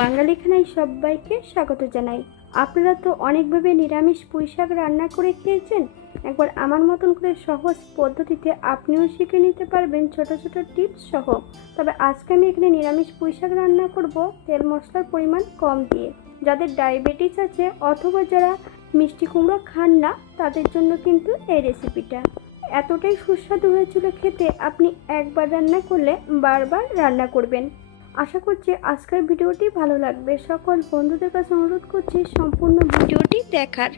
বাঙালি খানায় সবাইকে স্বাগত জানাই। আপনারা তো অনেকভাবে নিরামিষ পুঁই শাক রান্না করে খেয়েছেন। একবার আমার মতন করে সহজ পদ্ধতিতে আপনিও শিখে নিতে পারবেন ছোট ছোট টিপস সহ। তবে আজকে আমি এখানে নিরামিষ পুঁই শাক রান্না করব তেল মশলার পরিমাণ কম দিয়ে। যাদের ডায়াবেটিস আছে অথবা যারা মিষ্টি কুমড়ো খান না, তাদের জন্য কিন্তু এই রেসিপিটা। এতটাই সুস্বাদু হয়েছিল খেতে আপনি একবার রান্না করলে বারবার রান্না করবেন। আশা করছি আজকের ভিডিওটি ভালো লাগবে। সকল বন্ধুদের কাছে অনুরোধ করছি সম্পূর্ণ ভিডিওটি দেখার।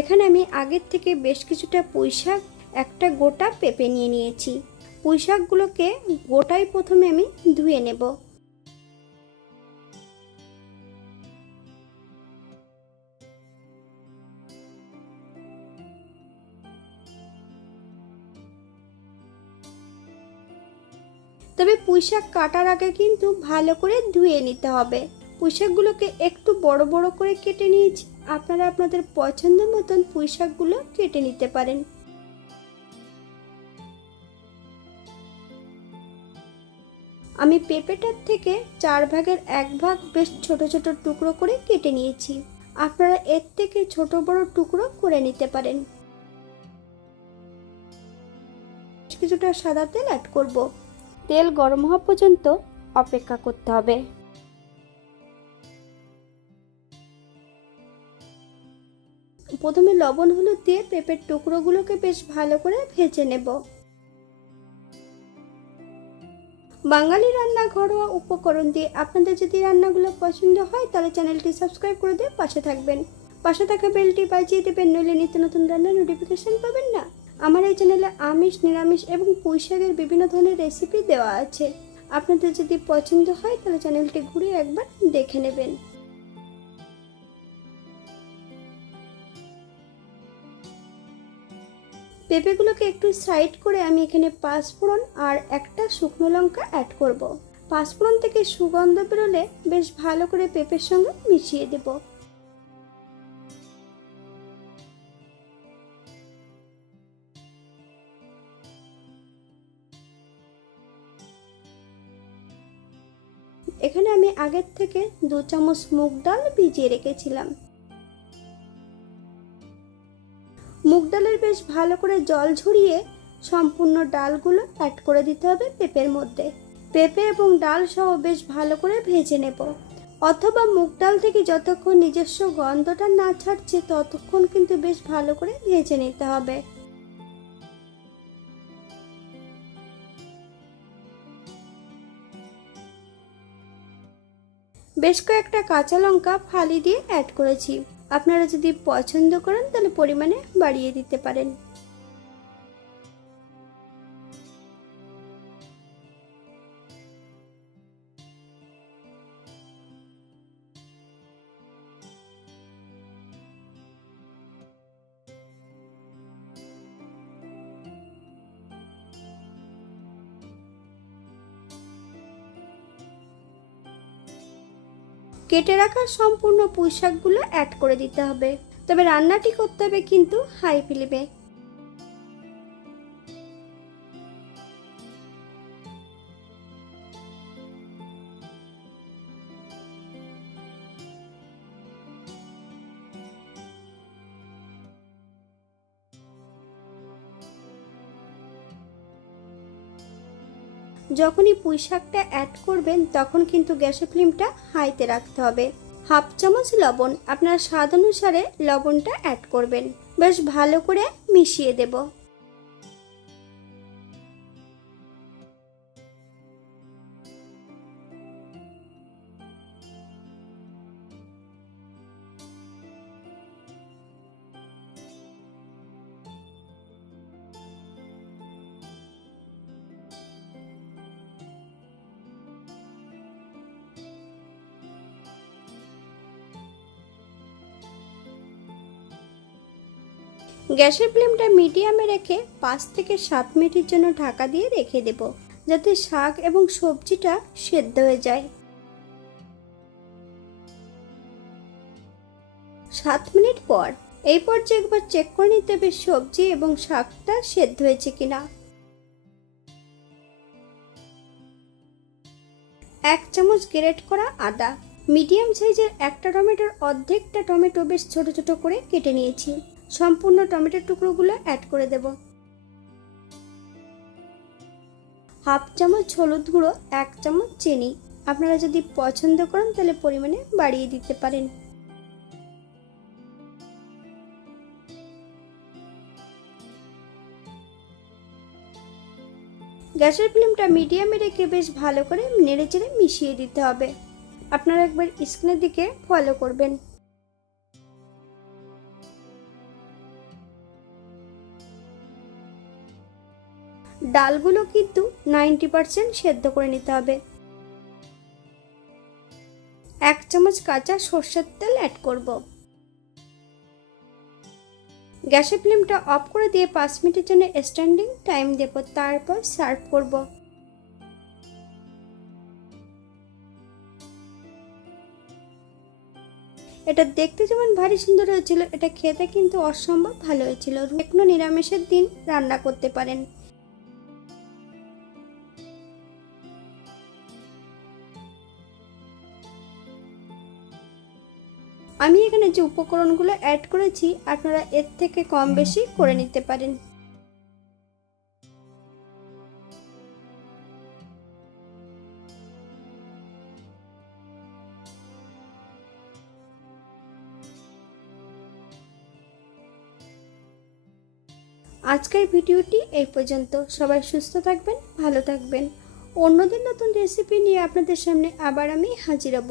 এখানে আমি আগের থেকে বেশ কিছুটা পুঁইশাক, একটা গোটা পেঁপে নিয়ে নিয়েছি। পুঁইশাকগুলোকে গোটাই প্রথমে আমি ধুয়ে নেব। তবে পুঁইশাক কাটার আগে কিন্তু ভালো করে ধুয়ে নিতে হবে। পুঁইশাকগুলোকে একটু বড় বড় করে কেটে নিয়েছি। আপনারা আপনাদের পছন্দ মতন পুঁইশাকগুলো কেটে নিতে পারেন। আমি পেঁপেটার থেকে চার ভাগের এক ভাগ বেশ ছোট ছোট টুকরো করে কেটে নিয়েছি। আপনারা এর থেকে ছোট বড় টুকরো করে নিতে পারেন। কিছুটা সাদা তেল অ্যাড করব। তেল গরম হওয়া পর্যন্ত অপেক্ষা করতে হবে। প্রথমে লবণ, হলুদ দিয়ে পেঁপের টুকরোগুলোকে বেশ ভালো করে ভেজে নেব। বাঙালি রান্না ঘরোয়া উপকরণ দিয়ে আপনাদের যদি রান্নাগুলো পছন্দ হয়, তাহলে চ্যানেলটি সাবস্ক্রাইব করে দিয়ে পাশে থাকবেন। পাশে থাকা বেলটি বাজিয়ে দেবেন, নইলে নিত্য নতুন রান্নার নোটিফিকেশান পাবেন না। আমার এই চ্যানেলে আমিষ, নিরামিষ এবং পুঁই শাকের বিভিন্ন ধরনের রেসিপি দেওয়া আছে। আপনাদের যদি পছন্দ হয়, তাহলে চ্যানেলটি ঘুরে একবার দেখে নেবেন। পেঁপেগুলোকে একটু সাইড করে আমি এখানে পাঁচফোড়ন আর একটা শুকনো লঙ্কা অ্যাড করব। পাঁচফোড়ন থেকে সুগন্ধ বেরোলে বেশ ভালো করে পেঁপের সঙ্গে মিশিয়ে দেবো। এখানে আমি আগের থেকে দু চামচ মুগ ডাল ভিজিয়ে রেখেছিলাম। মুগ ডালের বেশ ভালো করে জল ঝরিয়ে সম্পূর্ণ ডালগুলো অ্যাড করে দিতে হবে পেঁপের মধ্যে। পেঁপে এবং ডাল সহ বেশ ভালো করে ভেজে নেব। অথবা মুগ ডাল থেকে যতক্ষণ নিজস্ব গন্ধটা না ছাড়ছে, ততক্ষণ কিন্তু বেশ ভালো করে ভেজে নিতে হবে। বেশ কয়েকটা কাঁচা লঙ্কা ফালি দিয়ে অ্যাড করেছি। আপনারা যদি পছন্দ করেন, তাহলে পরিমাণে বাড়িয়ে দিতে পারেন। কেটে রাখা সম্পূর্ণ পুঁইশাকগুলো অ্যাড করে দিতে হবে। তবে রান্নাটি করতে হবে কিন্তু হাই ফ্লেমে। যখনই পুঁই শাকটা অ্যাড করবেন, তখন কিন্তু গ্যাসের ফ্লেমটা হাইতে রাখতে হবে। হাফ চামচ লবণ, আপনার স্বাদ অনুসারে লবণটা অ্যাড করবেন। বেশ ভালো করে মিশিয়ে দেব। গ্যাসের ফ্লেমটা মিডিয়ামে রেখে পাঁচ থেকে সাত মিনিটের জন্য ঢাকা দিয়ে রেখে দেব, যাতে শাক এবং সবজিটা সেদ্ধ হয়ে যায়। সাত মিনিট পর এই পর্যায়ে একবার চেক করে নিতে হবে সবজি এবং শাকটা সেদ্ধ হয়েছে কিনা। এক চামচ গ্রেট করা আদা, মিডিয়াম সাইজের একটা টমেটোর অর্ধেকটা টমেটো বেশ ছোট ছোট করে কেটে নিয়েছি। সম্পূর্ণ টমেটোর টুকরোগুলো অ্যাড করে দেব। হাফ চামচ হলুদ গুঁড়ো, এক চামচ চিনি। আপনারা যদি পছন্দ করেন, তাহলে পরিমাণে বাড়িয়ে দিতে পারেন। গ্যাসের ফ্লেমটা মিডিয়ামে রেখে বেশ ভালো করে নেড়ে চেড়ে মিশিয়ে দিতে হবে। আপনারা একবার স্ক্রিনের দিকে ফলো করবেন। ডালগুলো কিন্তু নাইনটি পারসেন্ট সেদ্ধ করে নিতে হবে। এক চামচ কাঁচা সর্ষের তেল অ্যাড করব। গ্যাসের ফ্লেমটা অফ করে দিয়ে পাঁচ মিনিটের জন্য স্ট্যান্ডিং টাইম দেব, তারপর সার্ভ করব। এটা দেখতে যেমন ভারী সুন্দর হয়েছিল, এটা খেতে কিন্তু অসম্ভব ভালো হয়েছিল। এখনও নিরামিষের দিন রান্না করতে পারেন। আমি এখানে যে উপকরণগুলো অ্যাড করেছি আপনারা এর থেকে কম বেশি করে নিতে পারেন। আজকের ভিডিওটি এই পর্যন্ত। সবাই সুস্থ থাকবেন ভালো থাকবেন। অন্যদিন নতুন রেসিপি নিয়ে আপনাদের সামনে আবার আমি হাজির হব।